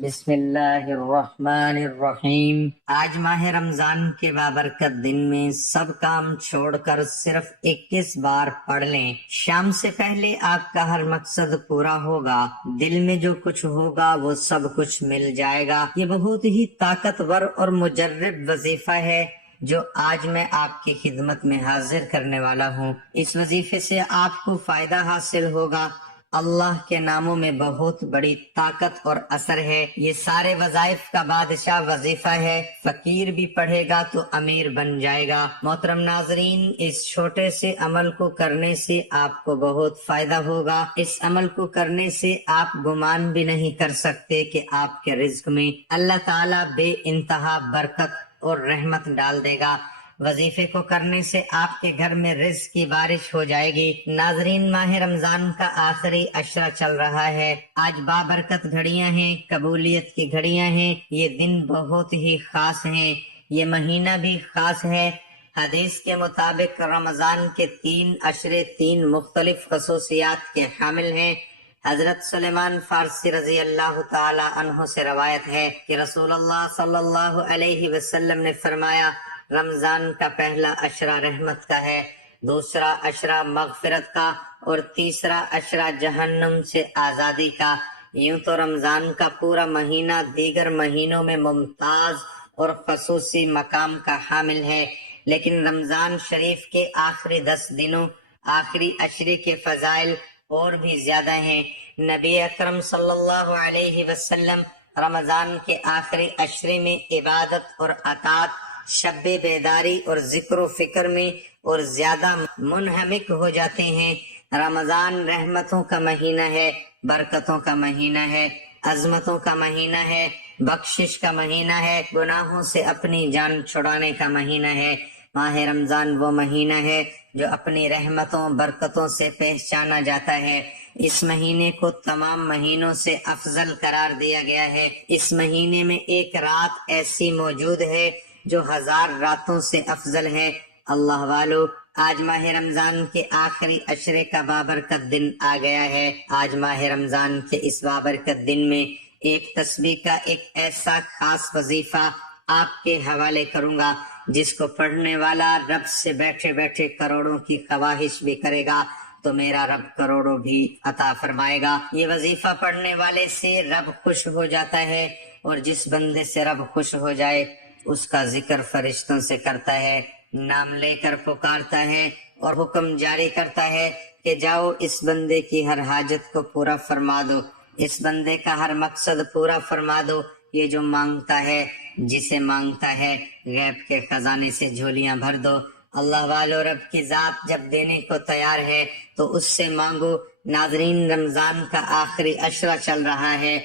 بسم اللہ الرحمن الرحیم۔ آج ماہ رمضان کے بابرکت دن میں سب کام چھوڑ کر صرف 21 بار پڑھ لیں۔ شام سے پہلے آپ کا ہر مقصد پورا ہوگا، دل میں جو کچھ ہوگا وہ سب کچھ مل جائے گا۔ یہ بہت ہی طاقتور اور مجرب وظیفہ ہے جو آج میں آپ کی خدمت میں حاضر کرنے والا ہوں۔ اس وظیفے سے آپ کو فائدہ حاصل ہوگا۔ اللہ کے ناموں میں بہت بڑی طاقت اور اثر ہے۔ یہ سارے وظائف کا بادشاہ وظیفہ ہے۔ فقیر بھی پڑھے گا تو امیر بن جائے گا۔ محترم ناظرین، اس چھوٹے سے عمل کو کرنے سے آپ کو بہت فائدہ ہوگا۔ اس عمل کو کرنے سے آپ گمان بھی نہیں کر سکتے کہ آپ کے رزق میں اللہ تعالیٰ بے انتہا برکت اور رحمت ڈال دے گا۔ وظیفے کو کرنے سے آپ کے گھر میں رزق کی بارش ہو جائے گی۔ ناظرین، ماہ رمضان کا آخری عشرہ چل رہا ہے۔ آج بابرکت گھڑیاں ہیں، قبولیت کی گھڑیاں ہیں۔ یہ دن بہت ہی خاص ہیں، یہ مہینہ بھی خاص ہے۔ حدیث کے مطابق رمضان کے 3 عشرے 3 مختلف خصوصیات کے حامل ہیں۔ حضرت سلیمان فارسی رضی اللہ تعالی عنہ سے روایت ہے کہ رسول اللہ صلی اللہ علیہ وسلم نے فرمایا، رمضان کا پہلا عشرہ رحمت کا ہے، دوسرا عشرہ مغفرت کا اور تیسرا عشرہ جہنم سے آزادی کا۔ یوں تو رمضان کا پورا مہینہ دیگر مہینوں میں ممتاز اور خصوصی مقام کا حامل ہے، لیکن رمضان شریف کے آخری 10 دنوں آخری عشرے کے فضائل اور بھی زیادہ ہیں۔ نبی اکرم صلی اللہ علیہ وسلم رمضان کے آخری عشرے میں عبادت اور اطاعت، شب بیداری اور ذکر و فکر میں اور زیادہ منہمک ہو جاتے ہیں۔ رمضان رحمتوں کا مہینہ ہے، برکتوں کا مہینہ ہے، عظمتوں کا مہینہ ہے، بخشش کا مہینہ ہے، گناہوں سے اپنی جان چھڑانے کا مہینہ ہے۔ ماہ رمضان وہ مہینہ ہے جو اپنی رحمتوں برکتوں سے پہچانا جاتا ہے۔ اس مہینے کو تمام مہینوں سے افضل قرار دیا گیا ہے۔ اس مہینے میں ایک رات ایسی موجود ہے جو 1000 راتوں سے افضل ہے۔ اللہ والو، آج ماہ رمضان کے آخری عشرے کا بابرکت دن آ گیا ہے۔ آج ماہ رمضان کے اس بابرکت دن میں ایک تسبیح کا ایک ایسا خاص وظیفہ آپ کے حوالے کروں گا جس کو پڑھنے والا رب سے بیٹھے بیٹھے کروڑوں کی خواہش بھی کرے گا تو میرا رب کروڑوں بھی عطا فرمائے گا۔ یہ وظیفہ پڑھنے والے سے رب خوش ہو جاتا ہے، اور جس بندے سے رب خوش ہو جائے اس کا ذکر فرشتوں سے کرتا ہے، نام لے کر پکارتا ہے اور حکم جاری کرتا ہے کہ جاؤ اس بندے کی ہر حاجت کو پورا فرما دو، اس بندے کا ہر مقصد پورا فرما دو۔ یہ جو مانگتا ہے، جسے مانگتا ہے، غیب کے خزانے سے جھولیاں بھر دو۔ اللہ والو، رب کی ذات جب دینے کو تیار ہے تو اس سے مانگو۔ ناظرین، رمضان کا آخری عشرہ چل رہا ہے۔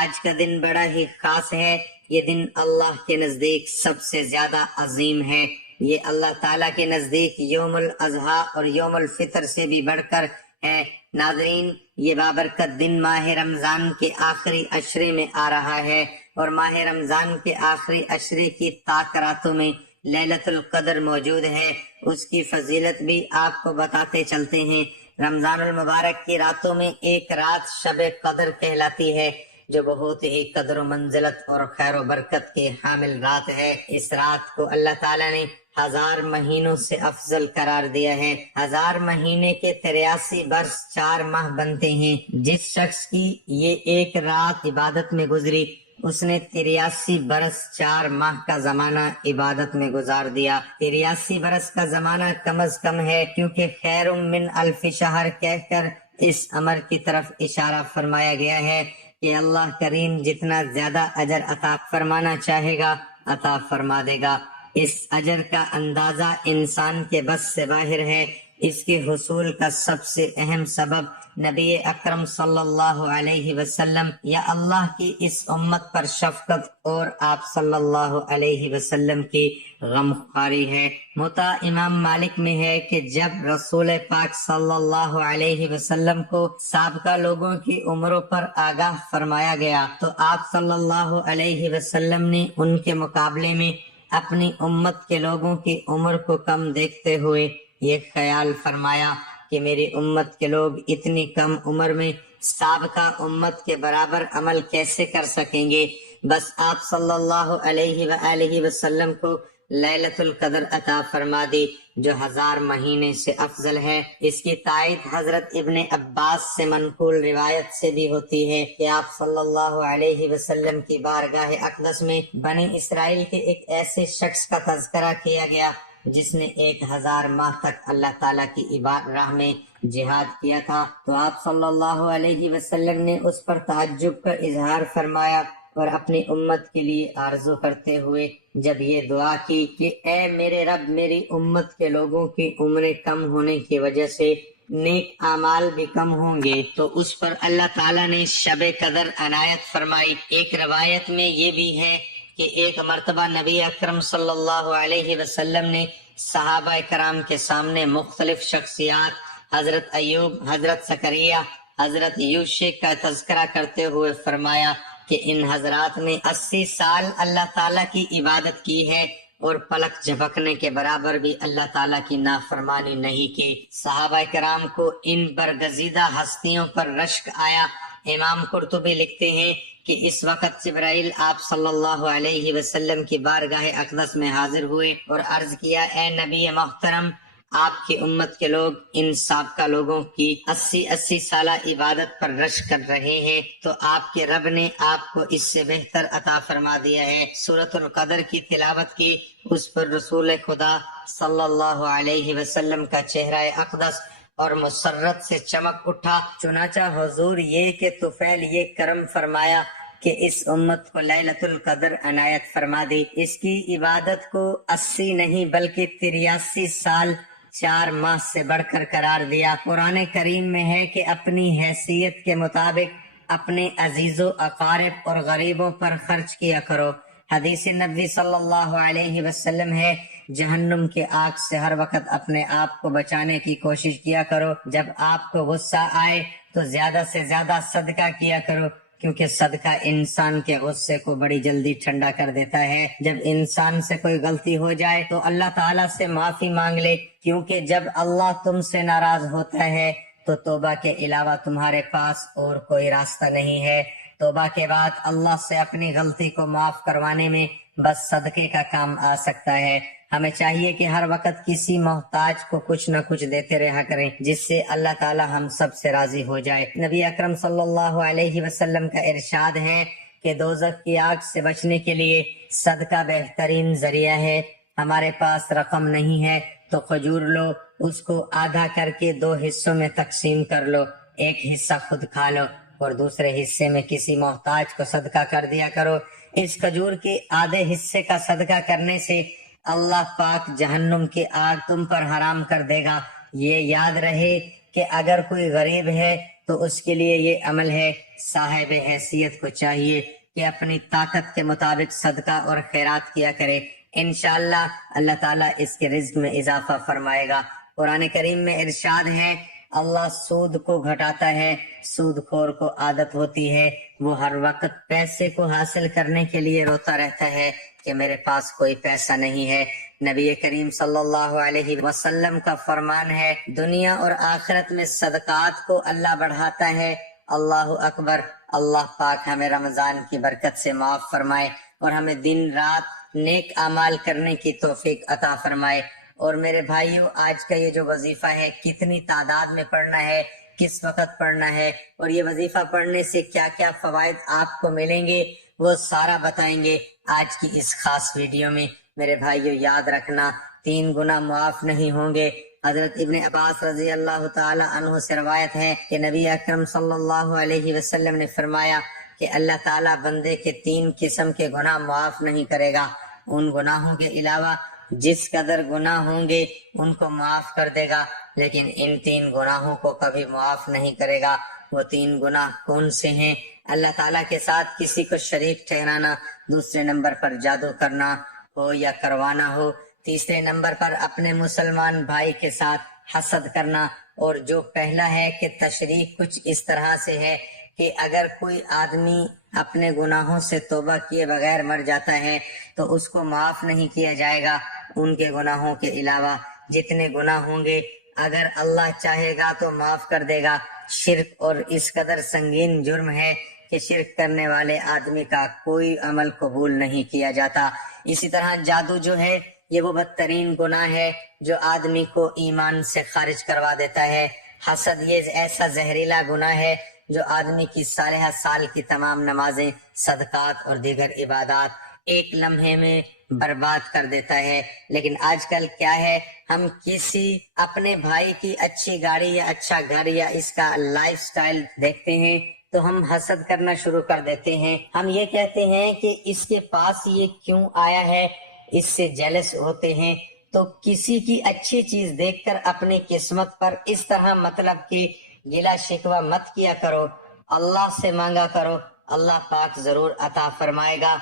آج کا دن بڑا ہی خاص ہے۔ یہ دن اللہ کے نزدیک سب سے زیادہ عظیم ہے۔ یہ اللہ تعالیٰ کے نزدیک یوم الاضحیٰ اور یوم الفطر سے بھی بڑھ کر ہے۔ ناظرین، یہ بابرکت دن ماہ رمضان کے آخری عشرے میں آ رہا ہے، اور ماہ رمضان کے آخری عشرے کی طاق راتوں میں لیلۃ القدر موجود ہے۔ اس کی فضیلت بھی آپ کو بتاتے چلتے ہیں۔ رمضان المبارک کی راتوں میں ایک رات شب قدر کہلاتی ہے جو بہت ہی قدر و منزلت اور خیر و برکت کی حامل رات ہے۔ اس رات کو اللہ تعالیٰ نے 1000 مہینوں سے افضل قرار دیا ہے۔ 1000 مہینے کے 83 برس 4 ماہ بنتے ہیں۔ جس شخص کی یہ ایک رات عبادت میں گزری، اس نے 83 برس 4 ماہ کا زمانہ عبادت میں گزار دیا۔ 83 برس کا زمانہ کم از کم ہے، کیونکہ خیر من الف شہر کہہ کر اس امر کی طرف اشارہ فرمایا گیا ہے کہ اللہ کریم جتنا زیادہ اجر عطا فرمانا چاہے گا عطا فرما دے گا۔ اس اجر کا اندازہ انسان کے بس سے باہر ہے۔ اس کے حصول کا سب سے اہم سبب نبی اکرم صلی اللہ علیہ وسلم یا اللہ کی اس امت پر شفقت اور آپ صلی اللہ علیہ وسلم کی غمخواری ہے۔ مطاع امام مالک میں ہے کہ جب رسول پاک صلی اللہ علیہ وسلم کو سابقہ لوگوں کی عمروں پر آگاہ فرمایا گیا تو آپ صلی اللہ علیہ وسلم نے ان کے مقابلے میں اپنی امت کے لوگوں کی عمر کو کم دیکھتے ہوئے یہ خیال فرمایا کہ میری امت کے لوگ اتنی کم عمر میں سابقہ امت کے برابر عمل کیسے کر سکیں گے؟ بس آپ صلی اللہ علیہ وآلہ وسلم کو لیلۃ القدر عطا فرما دی جو 1000 مہینے سے افضل ہے۔ اس کی تائید حضرت ابن عباس سے منقول روایت سے بھی ہوتی ہے کہ آپ صلی اللہ علیہ وسلم کی بارگاہ اقدس میں بنی اسرائیل کے ایک ایسے شخص کا تذکرہ کیا گیا جس نے 1000 ماہ تک اللہ تعالیٰ کی راہ میں جہاد کیا تھا، تو آپ صلی اللہ علیہ وسلم نے اس پر تعجب کا اظہار فرمایا اور اپنی امت کے لیے آرزو کرتے ہوئے جب یہ دعا کی کہ اے میرے رب، میری امت کے لوگوں کی عمریں کم ہونے کی وجہ سے نیک اعمال بھی کم ہوں گے، تو اس پر اللہ تعالیٰ نے شب قدر عنایت فرمائی۔ ایک روایت میں یہ بھی ہے کہ ایک مرتبہ نبی اکرم صلی اللہ علیہ وسلم نے صحابہ کرام کے سامنے مختلف شخصیات حضرت ایوب، حضرت زکریا، حضرت یوشع کا تذکرہ کرتے ہوئے فرمایا کہ ان حضرات نے 80 سال اللہ تعالیٰ کی عبادت کی ہے اور پلک جھپکنے کے برابر بھی اللہ تعالیٰ کی نافرمانی نہیں کی۔ صحابہ کرام کو ان برگزیدہ ہستیوں پر رشک آیا۔ امام قرطبی لکھتے ہیں کہ اس وقت جبرائیل آپ صلی اللہ علیہ وسلم کی بارگاہ اقدس میں حاضر ہوئے اور عرض کیا، اے نبی محترم، آپ کی امت کے لوگ ان سابقہ لوگوں کی 80 سالہ عبادت پر رشک کر رہے ہیں، تو آپ کے رب نے آپ کو اس سے بہتر عطا فرما دیا ہے۔ سورۃ القدر کی تلاوت کی، اس پر رسول خدا صلی اللہ علیہ وسلم کا چہرہ اقدس اور مسرت سے چمک اٹھا۔ چنانچہ حضور یہ کہ طفیل یہ کرم فرمایا کہ اس امت کو لیلۃ القدر عنایت فرما دی۔ اس کی عبادت کو 80 نہیں بلکہ 83 سال 4 ماہ سے بڑھ کر قرار دیا۔ قرآن کریم میں ہے کہ اپنی حیثیت کے مطابق اپنے عزیز و اقارب اور غریبوں پر خرچ کیا کرو۔ حدیث نبوی صلی اللہ علیہ وسلم ہے، جہنم کے آگ سے ہر وقت اپنے آپ کو بچانے کی کوشش کیا کرو۔ جب آپ کو غصہ آئے تو زیادہ سے زیادہ صدقہ کیا کرو، کیونکہ صدقہ انسان کے غصے کو بڑی جلدی ٹھنڈا کر دیتا ہے۔ جب انسان سے کوئی غلطی ہو جائے تو اللہ تعالیٰ سے معافی مانگ لے، کیونکہ جب اللہ تم سے ناراض ہوتا ہے تو توبہ کے علاوہ تمہارے پاس اور کوئی راستہ نہیں ہے۔ توبہ کے بعد اللہ سے اپنی غلطی کو معاف کروانے میں بس صدقے کا کام آ سکتا ہے۔ ہمیں چاہیے کہ ہر وقت کسی محتاج کو کچھ نہ کچھ دیتے رہا کریں، جس سے اللہ تعالی ہم سب سے راضی ہو جائے۔ نبی اکرم صلی اللہ علیہ وسلم کا ارشاد ہے کہ دوزخ کی آگ سے بچنے کے لیے صدقہ بہترین ذریعہ ہے۔ ہمارے پاس رقم نہیں ہے تو کھجور لو، اس کو آدھا کر کے 2 حصوں میں تقسیم کر لو، ایک حصہ خود کھا لو اور دوسرے حصے میں کسی محتاج کو صدقہ کر دیا کرو۔ اس کھجور کے آدھے حصے کا صدقہ کرنے سے اللہ پاک جہنم کی آگ تم پر حرام کر دے گا۔ یہ یاد رہے کہ اگر کوئی غریب ہے تو اس کے لیے یہ عمل ہے۔ صاحب حیثیت کو چاہیے کہ اپنی طاقت کے مطابق صدقہ اور خیرات کیا کرے، انشاءاللہ اللہ تعالیٰ اس کے رزق میں اضافہ فرمائے گا۔ قرآن کریم میں ارشاد ہے، اللہ سود کو گھٹاتا ہے، سود خور کو عادت ہوتی ہے، وہ ہر وقت پیسے کو حاصل کرنے کے لیے روتا رہتا ہے کہ میرے پاس کوئی پیسہ نہیں ہے۔ نبی کریم صلی اللہ علیہ وسلم کا فرمان ہے، دنیا اور آخرت میں صدقات کو اللہ بڑھاتا ہے۔ اللہ اکبر۔ اللہ پاک ہمیں رمضان کی برکت سے معاف فرمائے اور ہمیں دن رات نیک اعمال کرنے کی توفیق عطا فرمائے۔ اور میرے بھائیوں، آج کا یہ جو وظیفہ ہے کتنی تعداد میں پڑھنا ہے، کس وقت پڑھنا ہے، اور یہ وظیفہ پڑھنے سے کیا کیا فوائد آپ کو ملیں گے، وہ سارا بتائیں گے آج کی اس خاص ویڈیو میں۔ میرے بھائیوں، یاد رکھنا 3 گناہ معاف نہیں ہوں گے۔ حضرت ابن عباس رضی اللہ تعالی عنہ سے روایت ہے کہ نبی اکرم صلی اللہ علیہ وسلم نے فرمایا کہ اللہ تعالیٰ بندے کے 3 قسم کے گناہ معاف نہیں کرے گا۔ ان گناہوں کے علاوہ جس قدر گناہ ہوں گے ان کو معاف کر دے گا، لیکن ان 3 گناہوں کو کبھی معاف نہیں کرے گا۔ وہ 3 گناہ کون سے ہیں؟ اللہ تعالیٰ کے ساتھ کسی کو شریک ٹھہرانا، دوسرے نمبر پر جادو کرنا ہو یا کروانا ہو، تیسرے نمبر پر اپنے مسلمان بھائی کے ساتھ حسد کرنا، اور جو پہلا ہے کہ تشریح کچھ اس طرح سے ہے کہ اگر کوئی آدمی اپنے گناہوں سے توبہ کیے بغیر مر جاتا ہے تو اس کو معاف نہیں کیا جائے گا۔ ان کے گناہوں کے علاوہ جتنے گناہ ہوں گے اگر اللہ چاہے گا تو معاف کر دے گا، شرک اور اس قدر سنگین جرم ہے کہ شرک کرنے والے آدمی کا کوئی عمل قبول نہیں کیا جاتا۔ اسی طرح جادو جو ہے یہ وہ بدترین گناہ ہے جو آدمی کو ایمان سے خارج کروا دیتا ہے۔ حسد یہ ایسا زہریلا گناہ ہے جو آدمی کی صالحہ سال کی تمام نمازیں، صدقات اور دیگر عبادات ایک لمحے میں برباد کر دیتا ہے۔ لیکن آج کل کیا ہے، ہم کسی اپنے بھائی کی اچھی گاڑی یا اچھا گھر یا اس کا لائف سٹائل دیکھتے ہیں تو ہم حسد کرنا شروع کر دیتے ہیں۔ ہم یہ کہتے ہیں کہ اس کے پاس یہ کیوں آیا ہے، اس سے جیلس ہوتے ہیں۔ تو کسی کی اچھی چیز دیکھ کر اپنی قسمت پر اس طرح مطلب کہ گلا شکوہ مت کیا کرو، اللہ سے مانگا کرو، اللہ پاک ضرور عطا فرمائے گا۔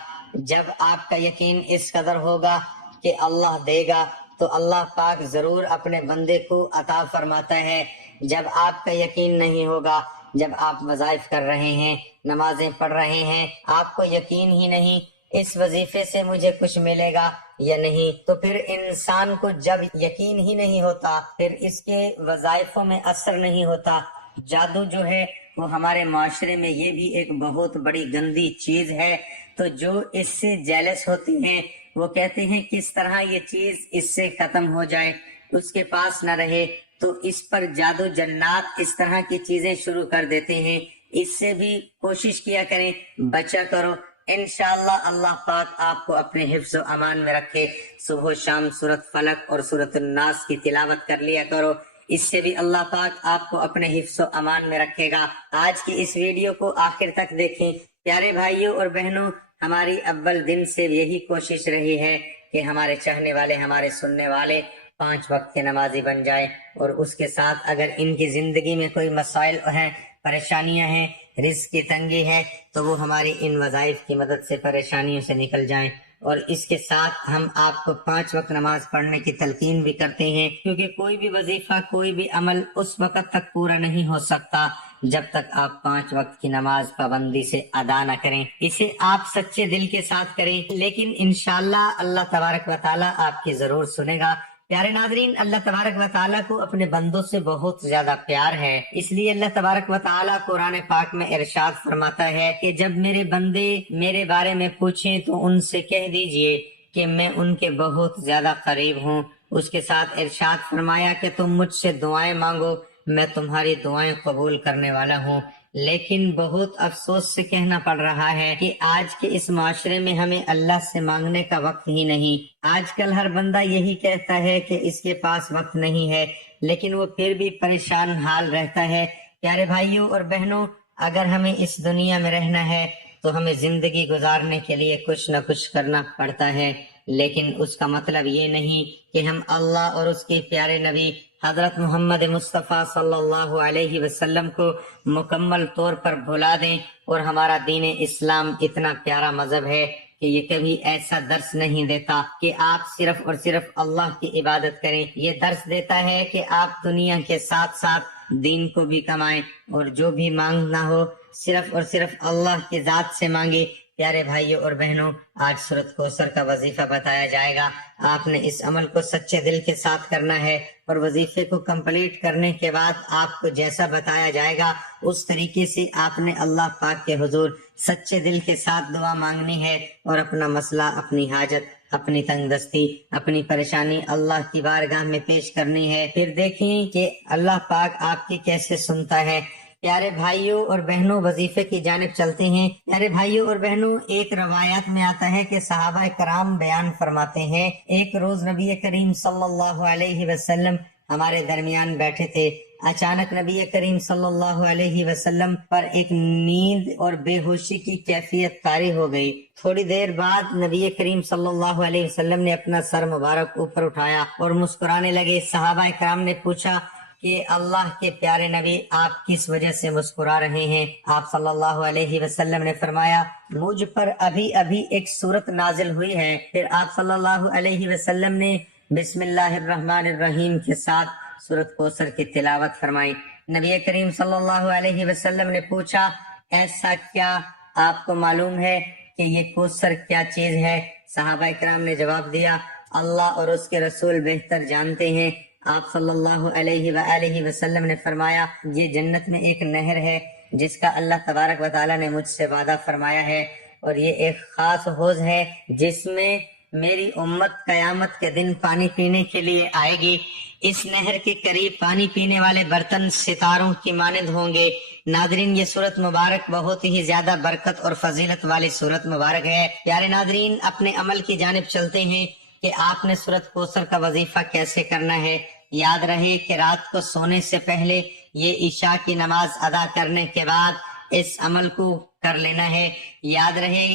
جب آپ کا یقین اس قدر ہوگا کہ اللہ دے گا تو اللہ پاک ضرور اپنے بندے کو عطا فرماتا ہے۔ جب آپ کا یقین نہیں ہوگا، جب آپ وظائف کر رہے ہیں، نمازیں پڑھ رہے ہیں، آپ کو یقین ہی نہیں اس وظیفے سے مجھے کچھ ملے گا یا نہیں، تو پھر انسان کو جب یقین ہی نہیں ہوتا پھر اس کے وظائفوں میں اثر نہیں ہوتا۔ جادو جو ہے وہ ہمارے معاشرے میں یہ بھی ایک بہت بڑی گندی چیز ہے۔ تو جو اس سے جیلس ہوتے ہیں وہ کہتے ہیں کس طرح یہ چیز اس سے ختم ہو جائے، اس کے پاس نہ رہے، تو اس پر جادو جنات اس طرح کی چیزیں شروع کر دیتے ہیں۔ اس سے بھی کوشش کیا کریں، بچا کرو۔ انشاءاللہ اللہ پاک آپ کو اپنے حفظ و امان میں رکھے۔ صبح و شام سورۃ فلق اور سورۃ الناس کی تلاوت کر لیا کرو، اس سے بھی اللہ پاک آپ کو اپنے حفظ و امان میں رکھے گا۔ آج کی اس ویڈیو کو آخر تک دیکھیں۔ پیارے بھائیوں اور بہنوں، ہماری اول دن سے یہی کوشش رہی ہے کہ ہمارے چاہنے والے، ہمارے سننے والے 5 وقت کے نمازی بن جائیں، اور اس کے ساتھ اگر ان کی زندگی میں کوئی مسائل ہیں، پریشانیاں ہیں، رزق کی تنگی ہے، تو وہ ہماری ان وظائف کی مدد سے پریشانیوں سے نکل جائیں۔ اور اس کے ساتھ ہم آپ کو 5 وقت نماز پڑھنے کی تلقین بھی کرتے ہیں، کیونکہ کوئی بھی وظیفہ، کوئی بھی عمل اس وقت تک پورا نہیں ہو سکتا جب تک آپ 5 وقت کی نماز پابندی سے ادا نہ کریں۔ اسے آپ سچے دل کے ساتھ کریں، لیکن انشاءاللہ اللہ تبارک و تعالیٰ آپ کی ضرور سنے گا۔ پیارے ناظرین، اللہ تبارک و تعالیٰ کو اپنے بندوں سے بہت زیادہ پیار ہے، اس لیے اللہ تبارک و تعالیٰ قرآن پاک میں ارشاد فرماتا ہے کہ جب میرے بندے میرے بارے میں پوچھیں تو ان سے کہہ دیجئے کہ میں ان کے بہت زیادہ قریب ہوں۔ اس کے ساتھ ارشاد فرمایا کہ تم مجھ سے دعائیں مانگو، میں تمہاری دعائیں قبول کرنے والا ہوں۔ لیکن بہت افسوس سے کہنا پڑ رہا ہے کہ آج کے اس معاشرے میں ہمیں اللہ سے مانگنے کا وقت ہی نہیں۔ آج کل ہر بندہ یہی کہتا ہے کہ اس کے پاس وقت نہیں ہے، لیکن وہ پھر بھی پریشان حال رہتا ہے۔ پیارے بھائیوں اور بہنوں، اگر ہمیں اس دنیا میں رہنا ہے تو ہمیں زندگی گزارنے کے لیے کچھ نہ کچھ کرنا پڑتا ہے، لیکن اس کا مطلب یہ نہیں کہ ہم اللہ اور اس کے پیارے نبی حضرت محمد مصطفیٰ صلی اللہ علیہ وسلم کو مکمل طور پر بھلا دیں۔ اور ہمارا دین اسلام اتنا پیارا مذہب ہے کہ یہ کبھی ایسا درس نہیں دیتا کہ آپ صرف اور صرف اللہ کی عبادت کریں، یہ درس دیتا ہے کہ آپ دنیا کے ساتھ ساتھ دین کو بھی کمائیں، اور جو بھی مانگنا ہو صرف اور صرف اللہ کی ذات سے مانگے۔ پیارے بھائیوں اور بہنوں، آج سورۃ کوثر کا وظیفہ بتایا جائے گا۔ آپ نے اس عمل کو سچے دل کے ساتھ کرنا ہے، اور وظیفے کو کمپلیٹ کرنے کے بعد آپ کو جیسا بتایا جائے گا اس طریقے سے آپ نے اللہ پاک کے حضور سچے دل کے ساتھ دعا مانگنی ہے، اور اپنا مسئلہ، اپنی حاجت، اپنی تنگ دستی، اپنی پریشانی اللہ کی بارگاہ میں پیش کرنی ہے۔ پھر دیکھیں کہ اللہ پاک آپ کی کیسے سنتا ہے۔ پیارے بھائیوں اور بہنوں، وظیفے کی جانب چلتے ہیں۔ پیارے بھائیوں اور بہنوں، ایک روایات میں آتا ہے کہ صحابہ کرام بیان فرماتے ہیں، ایک روز نبی کریم صلی اللہ علیہ وسلم ہمارے درمیان بیٹھے تھے۔ اچانک نبی کریم صلی اللہ علیہ وسلم پر ایک نیند اور بے ہوشی کی کیفیت طاری ہو گئی۔ تھوڑی دیر بعد نبی کریم صلی اللہ علیہ وسلم نے اپنا سر مبارک اوپر اٹھایا اور مسکرانے لگے۔ صحابہ کرام نے پوچھا کہ اللہ کے پیارے نبی، آپ کس وجہ سے مسکرا رہے ہیں؟ آپ صلی اللہ علیہ وسلم نے فرمایا، مجھ پر ابھی ابھی ایک سورت نازل ہوئی ہے۔ پھر آپ صلی اللہ علیہ وسلم نے بسم اللہ الرحمن الرحیم کے ساتھ سورۃ کوثر کی تلاوت فرمائی۔ نبی کریم صلی اللہ علیہ وسلم نے پوچھا، ایسا کیا آپ کو معلوم ہے کہ یہ کوثر کیا چیز ہے؟ صحابہ کرام نے جواب دیا، اللہ اور اس کے رسول بہتر جانتے ہیں۔ آپ صلی اللہ علیہ وآلہ وسلم نے فرمایا یہ جنت میں ایک نہر ہے جس کا اللہ تبارک و تعالیٰ نے مجھ سے وعدہ فرمایا ہے، اور یہ ایک خاص حوض ہے جس میں میری امت قیامت کے دن پانی پینے کے لیے آئے گی۔ اس نہر کے قریب پانی پینے والے برتن ستاروں کی مانند ہوں گے۔ ناظرین، یہ سورت مبارک بہت ہی زیادہ برکت اور فضیلت والی سورت مبارک ہے۔ پیارے ناظرین، اپنے عمل کی جانب چلتے ہیں کہ آپ نے سورت کوثر کا وظیفہ کیسے کرنا ہے۔ یاد رہے کہ رات کو سونے سے پہلے یہ عشاء کی نماز ادا کرنے کے بعد اس عمل کو کر لینا ہے۔ یاد رہے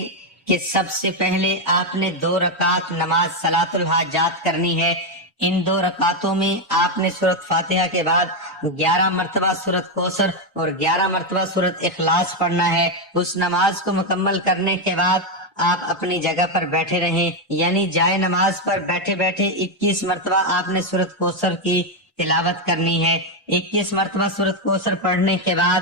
کہ سب سے پہلے آپ نے 2 رکعت نماز صلاۃ الحاجات کرنی ہے۔ ان 2 رکعتوں میں آپ نے سورت فاتحہ کے بعد 11 مرتبہ سورت کوثر اور 11 مرتبہ سورت اخلاص پڑھنا ہے۔ اس نماز کو مکمل کرنے کے بعد آپ اپنی جگہ پر بیٹھے رہیں، یعنی جائے نماز پر بیٹھے بیٹھے 21 مرتبہ آپ نے سورت کوثر کی تلاوت کرنی ہے۔ 21 مرتبہ سورت کوثر پڑھنے کے بعد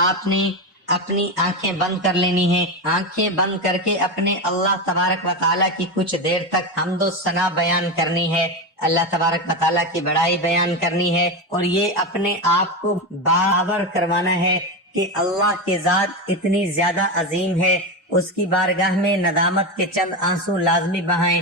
آپ نے اپنی آنکھیں بند کر لینی ہیں۔ آنکھیں بند کر کے اپنے اللہ تبارک و تعالیٰ کی کچھ دیر تک حمد و ثنا بیان کرنی ہے، اللہ تبارک و تعالیٰ کی بڑائی بیان کرنی ہے، اور یہ اپنے آپ کو باور کروانا ہے کہ اللہ کی ذات اتنی زیادہ عظیم ہے، اس کی بارگاہ میں ندامت کے چند آنسو لازمی بہائیں۔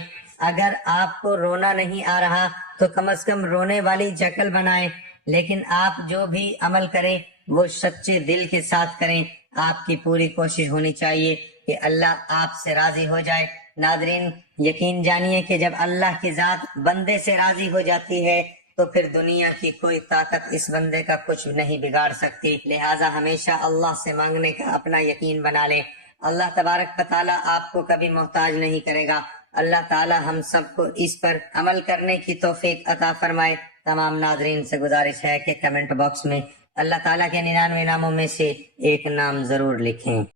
اگر آپ کو رونا نہیں آ رہا تو کم از کم رونے والی شکل بنائیں، لیکن آپ جو بھی عمل کریں وہ سچے دل کے ساتھ کریں۔ آپ کی پوری کوشش ہونی چاہیے کہ اللہ آپ سے راضی ہو جائے۔ ناظرین، یقین جانیے کہ جب اللہ کی ذات بندے سے راضی ہو جاتی ہے تو پھر دنیا کی کوئی طاقت اس بندے کا کچھ نہیں بگاڑ سکتی۔ لہٰذا ہمیشہ اللہ سے مانگنے کا اپنا یقین بنا لیں۔ اللہ تبارک و تعالیٰ آپ کو کبھی محتاج نہیں کرے گا۔ اللہ تعالیٰ ہم سب کو اس پر عمل کرنے کی توفیق عطا فرمائے۔ تمام ناظرین سے گزارش ہے کہ کمنٹ باکس میں اللہ تعالیٰ کے 99 ناموں میں سے ایک نام ضرور لکھیں۔